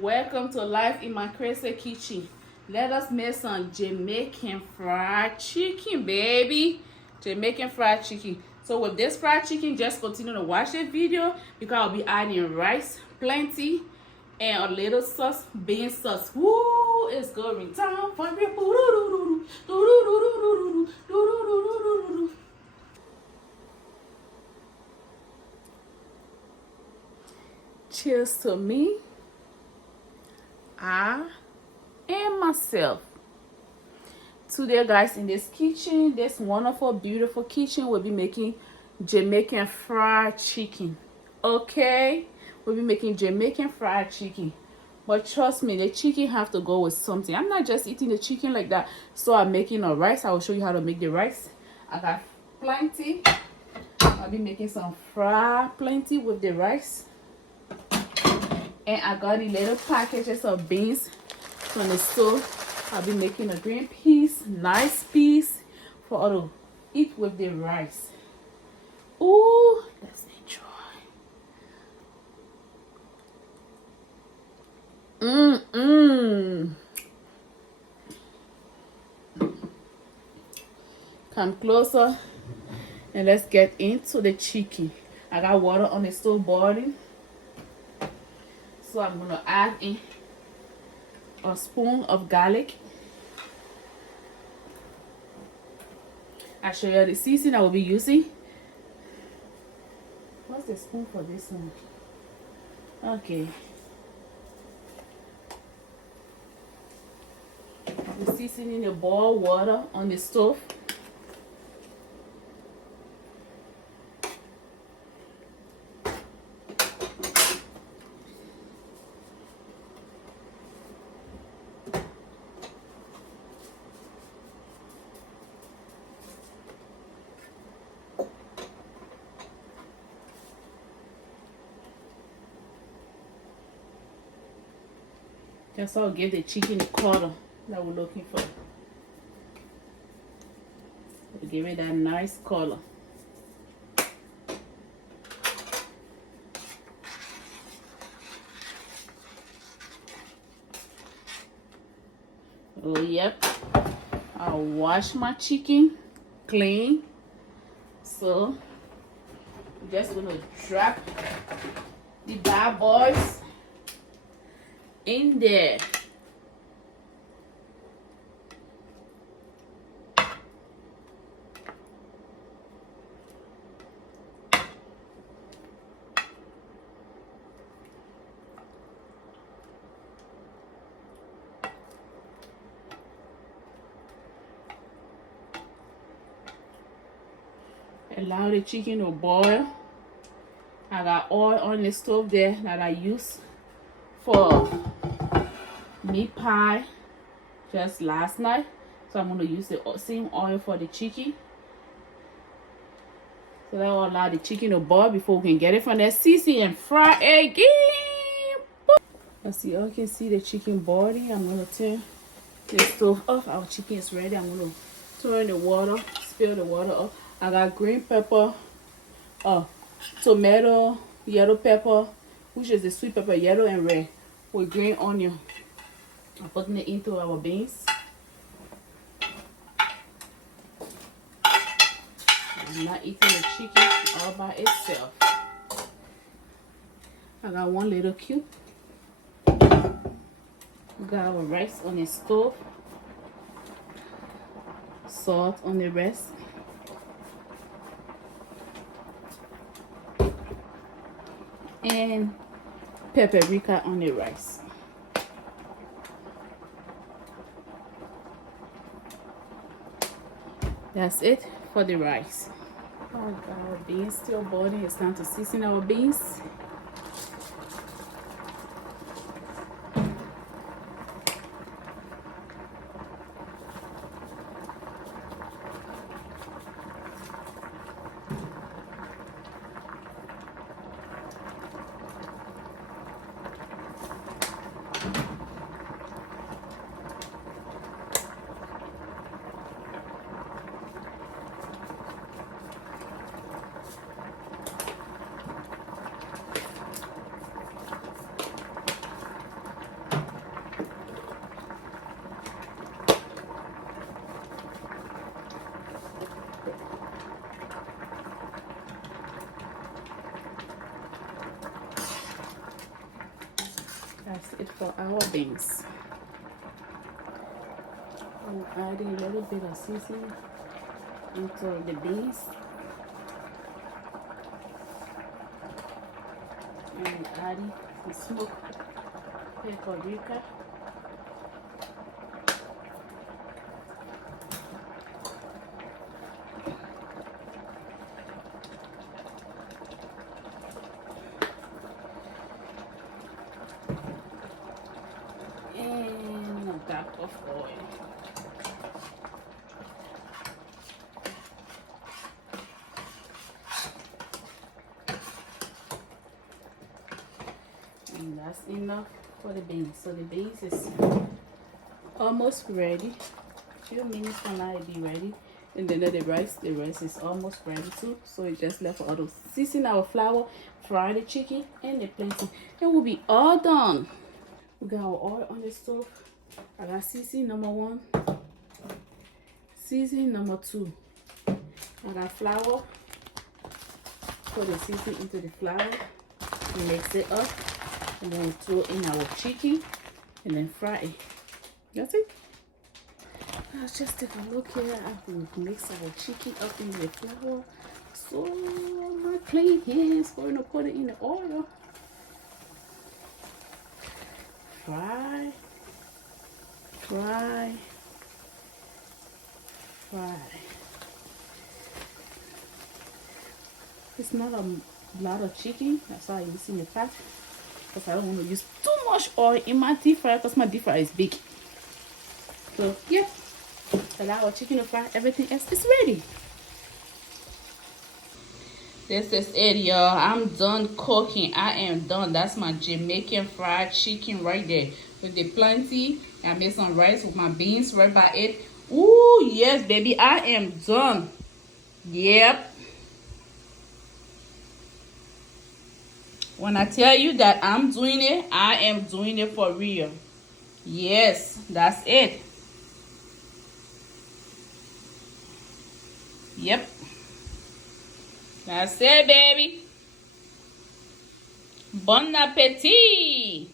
Welcome to Life in My Crazy Kitchen. Let us make some Jamaican fried chicken, baby. Jamaican fried chicken. So with this fried chicken, just continue to watch the video because I'll be adding rice, plenty, and a little sauce, bean sauce. Woo! It's going down for me. Cheers to me, I, and myself. Today, guys, in this kitchen, this wonderful, beautiful kitchen, we'll be making Jamaican fried chicken. Okay? We'll be making Jamaican fried chicken. But trust me, the chicken have to go with something. I'm not just eating the chicken like that. So I'm making a rice. I will show you how to make the rice. I got plenty. I'll be making some fried plenty with the rice. And I got the little packages of beans from the store. I'll be making a green piece, nice piece for all to eat with the rice. Ooh, let's enjoy. Come closer and let's get into the chicken. I got water on the stove boiling. So I'm gonna add in a spoon of garlic. I'll show you the seasoning I will be using. What's the spoon for this one? Okay. I'll be seasoning the boiled water on the stove. That's how I'll give the chicken the color that we're looking for. We'll give it that nice color. Oh, yep. I'll wash my chicken clean. So, I'm just gonna drop the bad boys in there. Allow the chicken to boil. I got oil on the stove there that I use for meat pie just last night. So I'm going to use the same oil for the chicken. So that will allow the chicken to boil before we can get it from there, season and fry again. Let's see, you can see the chicken boiling. I'm going to turn the stove off. Our chicken is ready. I'm going to turn the water, spill the water off. I got green pepper, tomato, yellow pepper, which is the sweet pepper, yellow and red, with green onion. I'm putting it into our beans. I'm not eating the chicken all by itself. I got one little cube. We got our rice on the stove. Salt on the rest. And paprika on the rice. That's it for the rice. Our beans still boiling. It's time to season our beans. for our beans. I'm adding a little bit of seasoning into the beans. And adding the smoked paprika. And a dab of oil. And that's enough for the beans. So the beans is almost ready. Few minutes from now it'll be ready. And then the rice is almost ready too. So it just left for all to season our flour, fry the chicken, and the plantain. It will be all done. We got our oil on the stove. I got seasoning number 1, seasoning number 2. I got flour. Put the seasoning into the flour, mix it up, and then throw in our chicken and then fry it. That's it. Let's just take a look here after we mix our chicken up in the flour. So my clean hands, going to put it in the oil. Fry, fry, fry. It's not a lot of chicken, that's why I'm using the pot, because I don't want to use too much oil in my deep fryer, because my deep fryer is big. So yeah, allow our chicken to fry. Everything else is ready. This is it, y'all. I'm done cooking. I am done. That's my Jamaican fried chicken right there with the plantain. I made some rice with my beans right by it. Ooh, yes, baby. I am done. Yep. When I tell you that I'm doing it, I am doing it for real. Yes, that's it. Yep. That's it, baby. Bon appetit.